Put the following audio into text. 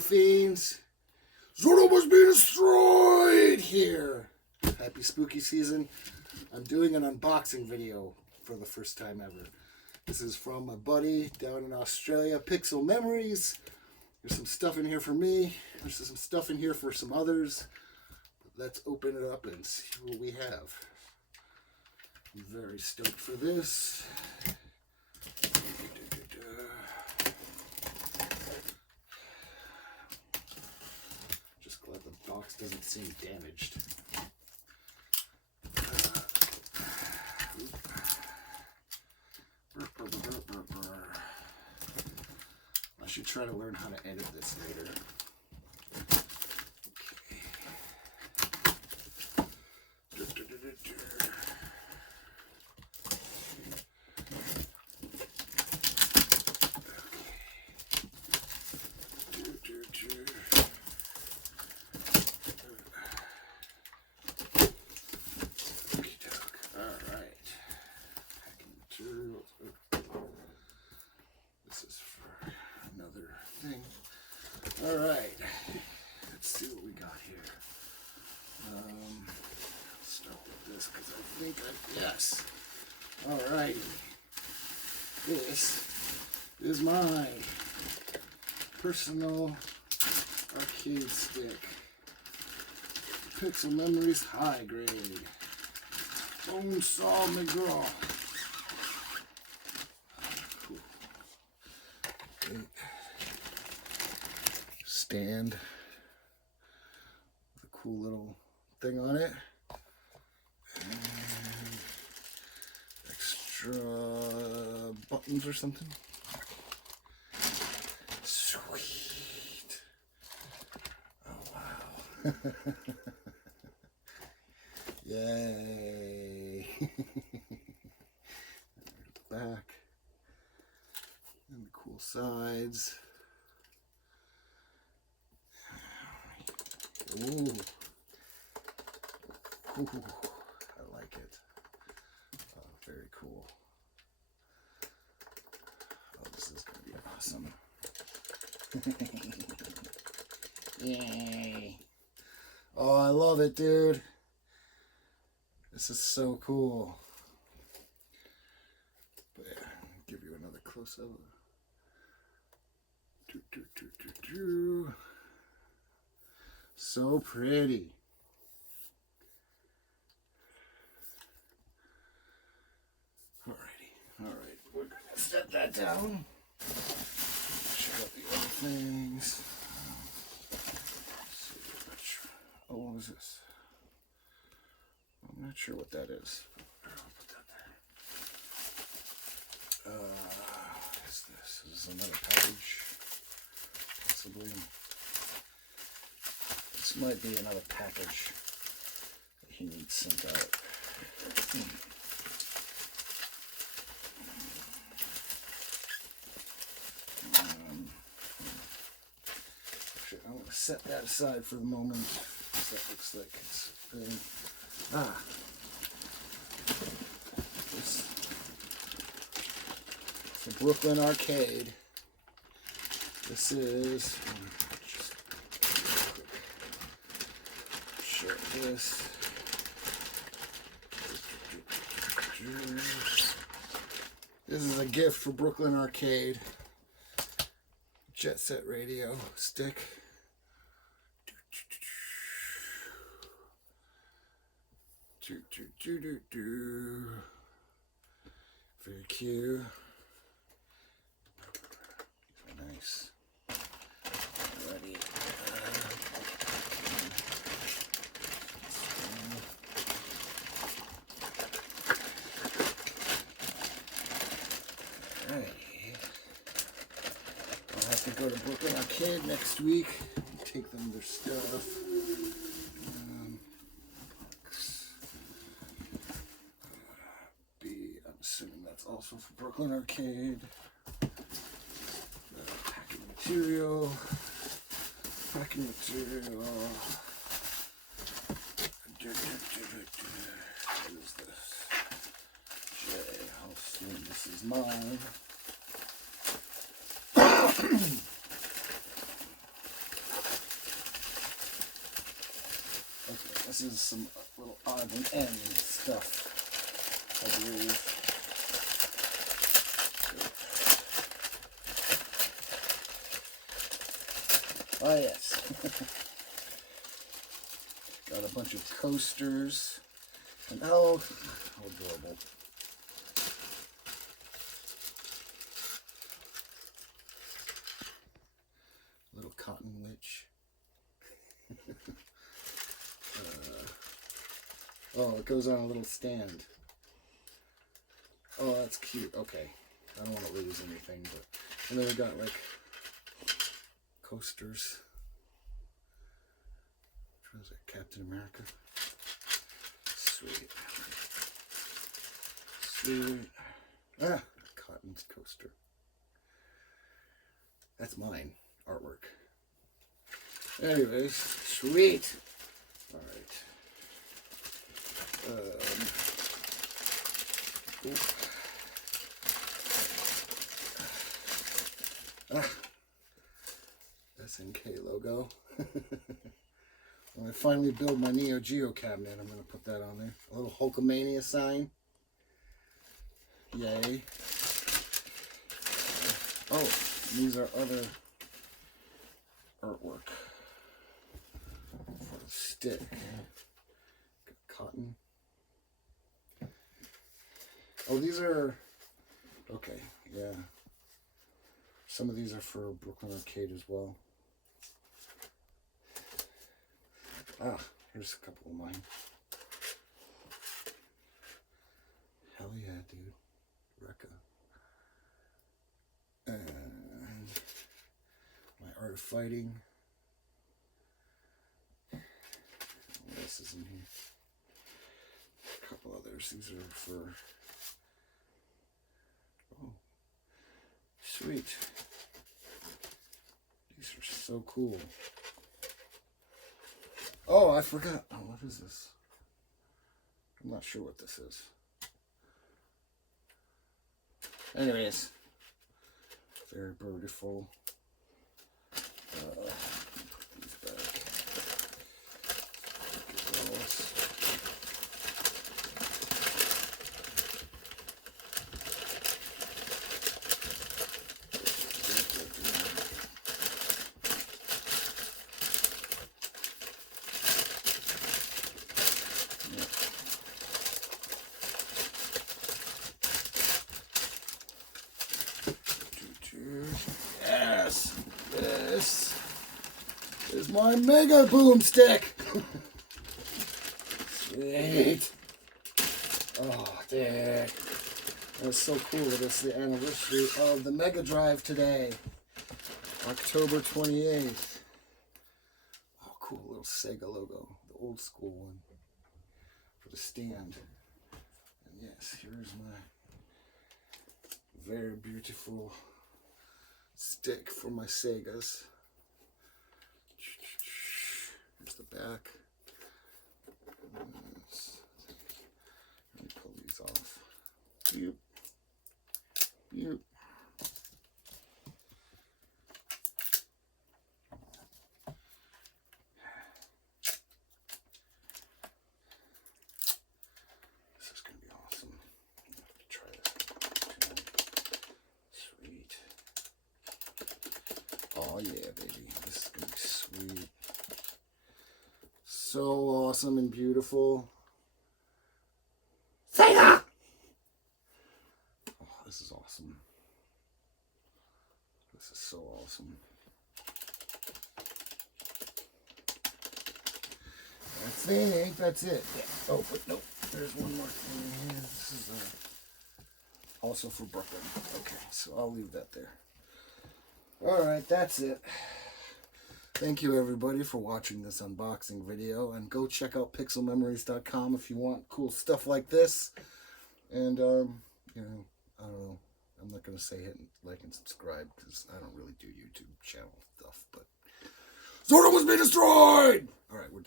fiends. Zornow must be destroyed here. Happy spooky season. I'm doing an unboxing video for the first time ever. This is from my buddy down in Australia, Pixel Memories. There's some stuff in here for me. There's some stuff in here for some others. Let's open it up and see what we have. I'm very stoked for this. Just glad the box doesn't seem damaged. I should try to learn how to edit this later. This is for another thing. All right, let's see what we got here. Let's start with this because I think yes. All right, this is my personal arcade stick. Pixel Memories High Grade. Bonesaw McGraw. Stand with a cool little thing on it, and extra buttons or something. Sweet. Oh wow. Yay. There's the back and the cool sides. Ooh. Ooh, I like it. Oh, very cool. Oh, this is going to be awesome. Yay. Oh, I love it, dude. This is so cool. But yeah, I'll give you another close-up. So pretty. Alrighty, alright, we're gonna set that down. Check out the other things. Oh, what was this? I'm not sure what that is. I'll put that there. What is this? This is another package, possibly. This might be another package that he needs sent out. Actually, I'm going to set that aside for the moment. That looks like it's a thing. This is the Brooklyn Arcade. This is... This is a gift for Brooklyn Arcade. Jet Set radio stick. Very cute. Very nice. Alrighty. I'll have to go to Brooklyn Arcade next week and take them their stuff. I'm assuming that's also for Brooklyn Arcade. Packing material. What is this? I'll assume this is mine. This is some little odds and ends stuff, I believe. Oh yes. Got a bunch of coasters. And oh, how adorable. Little cotton witch. Oh, it goes on a little stand. Oh, that's cute. Okay. I don't want to lose anything, but... And then we got, like, coasters. Which one is it? Captain America? Sweet. Sweet. Ah, cotton coaster. That's mine. Artwork. Anyways, sweet. All right. SNK logo. When I finally build my Neo Geo cabinet, I'm going to put that on there. A little Hulkamania sign. Yay. Oh, these are other artwork for the stick. Got cotton. Oh, these are... Okay, yeah. Some of these are for Brooklyn Arcade as well. Ah, here's a couple of mine. Hell yeah, dude. Rekka. And my Art of Fighting. What else is in here? A couple others. These are for... Oh, sweet. These are so cool. Oh, I forgot. Oh, what is this? I'm not sure what this is. Anyways, very beautiful. Put these back. Yes, this is my Mega Boomstick. Sweet. Oh, dude. That's so cool that it's the anniversary of the Mega Drive today. October 28th. Oh, cool little Sega logo. The old school one. For the stand. And yes, here's my very beautiful stick for my Segas. Here's the back. Let me pull these off. Yoop. Yoop. This is going to be awesome. I'm going to have to try this. Sweet. Oh yeah, baby. This is going to be sweet. So awesome and beautiful. Sega! Oh, this is awesome. This is so awesome. That's it. Yeah. Oh, but nope. There's one more thing here. This is also for Brooklyn. Okay, so I'll leave that there. Alright, that's it. Thank you everybody for watching this unboxing video, and go check out pixelmemories.com if you want cool stuff like this. And you know, I don't know, I'm not going to say hit like and subscribe because I don't really do YouTube channel stuff, but ZornowMustBeDestroyed! Alright, we're done.